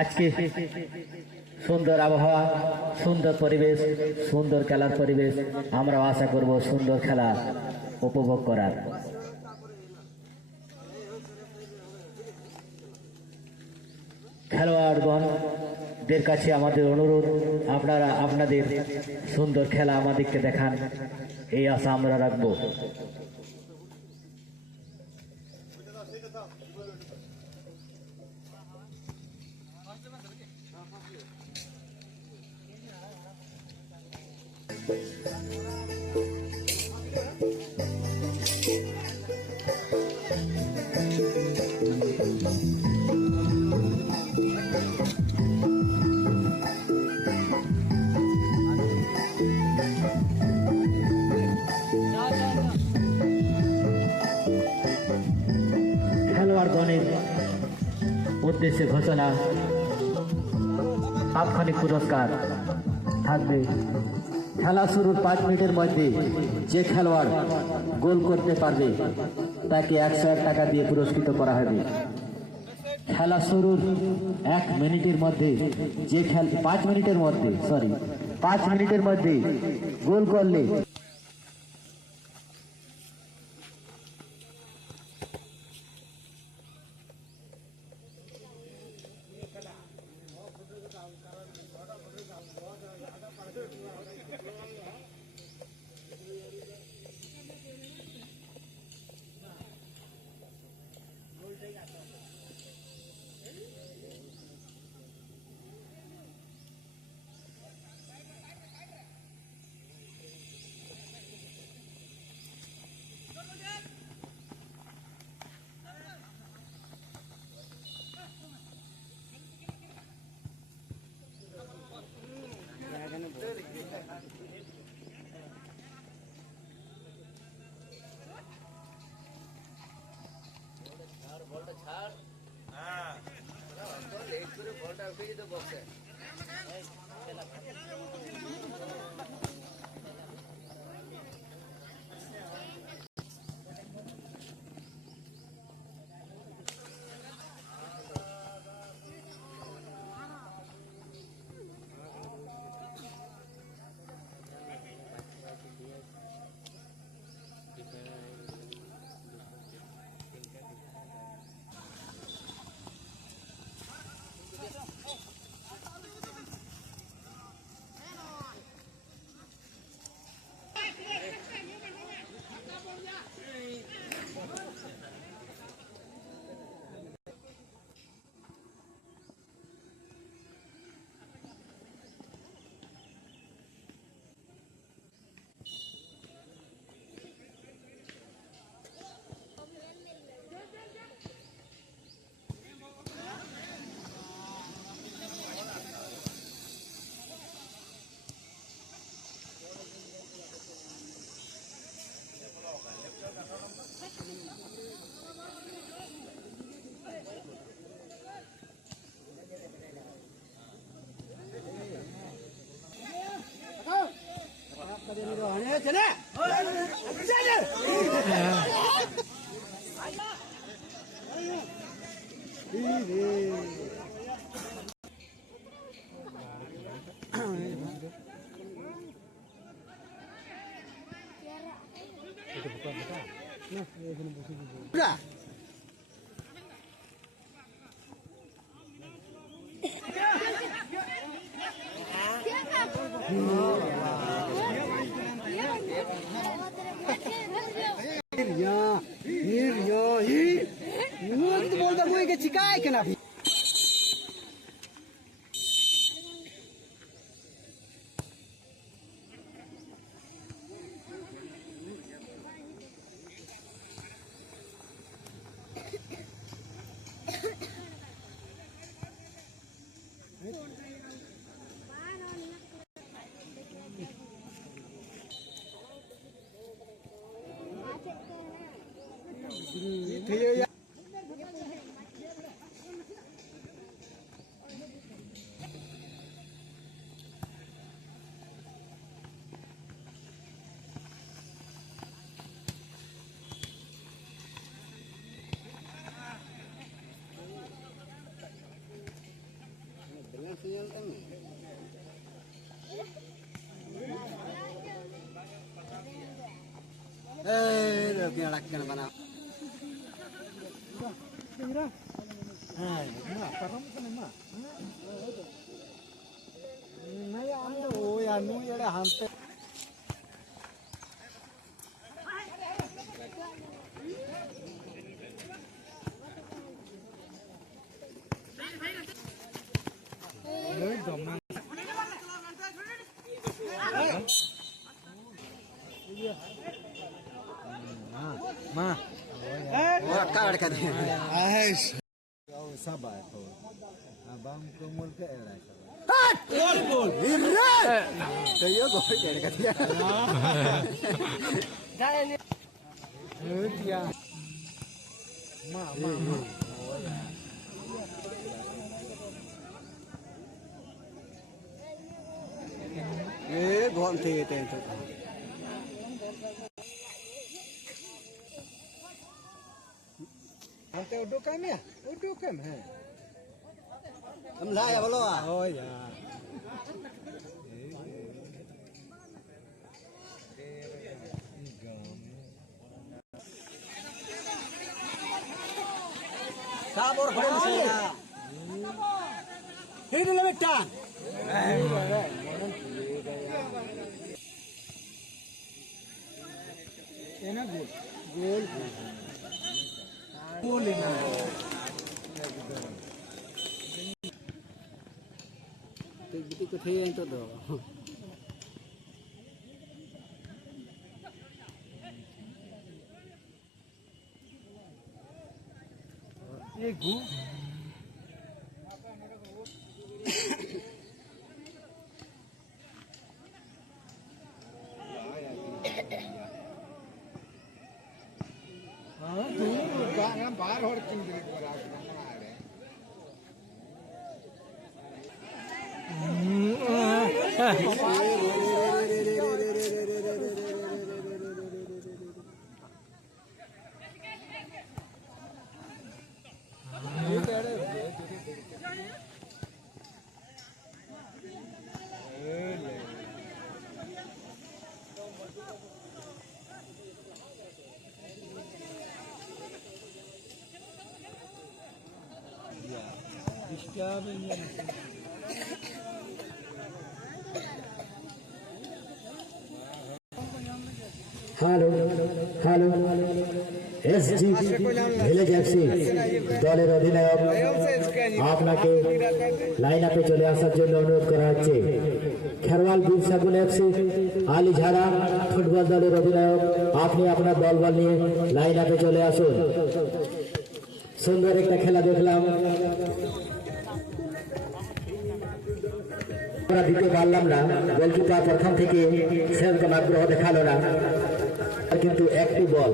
আজকে সুন্দর আবহাওয়া, সুন্দর পরিবেশ, সুন্দর খেলার পরিবেশ। আমরা আশা করব সুন্দর খেলা উপভোগ করার। খেলোয়াড়গণদের কাছে আমাদের অনুরোধ, আপনারা আপনাদের সুন্দর খেলা আমাদেরকে দেখান, এই আশা আমরা রাখবো। খেলোয়াড়গণের উদ্দেশ্যে ঘোষণা, তাৎক্ষণিক পুরস্কার থাকবে। খেলা শুরুর 5 মিনিটের মধ্যে যে খেলোয়াড় গোল করতে পারবে তাকে 100 টাকা দিয়ে পুরস্কৃত করা হবে। খেলা শুরুর 1 মিনিটের মধ্যে যে 5 মিনিটের মধ্যে গোল করলে bana. Ma. Wah, kar ka din. Aish. Sabay ko. Abang kumul ka era. Gol. Irre. Tayo gol ka din. Dai. Dia. Ma. Gol thi te. Ante udukan ya? Udukan, ha. Amlah ya bolo ah. Oh ya. Sabor khade masaya. Hid le beta. Ena gol. Bolina. Begitu kethai itu doh. Egu. बाहर और चिंतन करा hello SG village FC দলের অধিনায়ক আপনাকে লাইন আপে চলে আসার জন্য অনুরোধ করা হচ্ছে। খেরওয়াল বীরসাগুন এফসি আলীঝাড়া ফুটবল দলের অধিনায়ক আপনি আপনার দলবল নিয়ে লাইন আপে চলে আসুন। সুন্দর একটা খেলা দেখলাম, আমরা দিতে পারলাম না। গোলকিপার প্রথম থেকে সেরকম আগ্রহ দেখালো না, কিন্তু একটি বল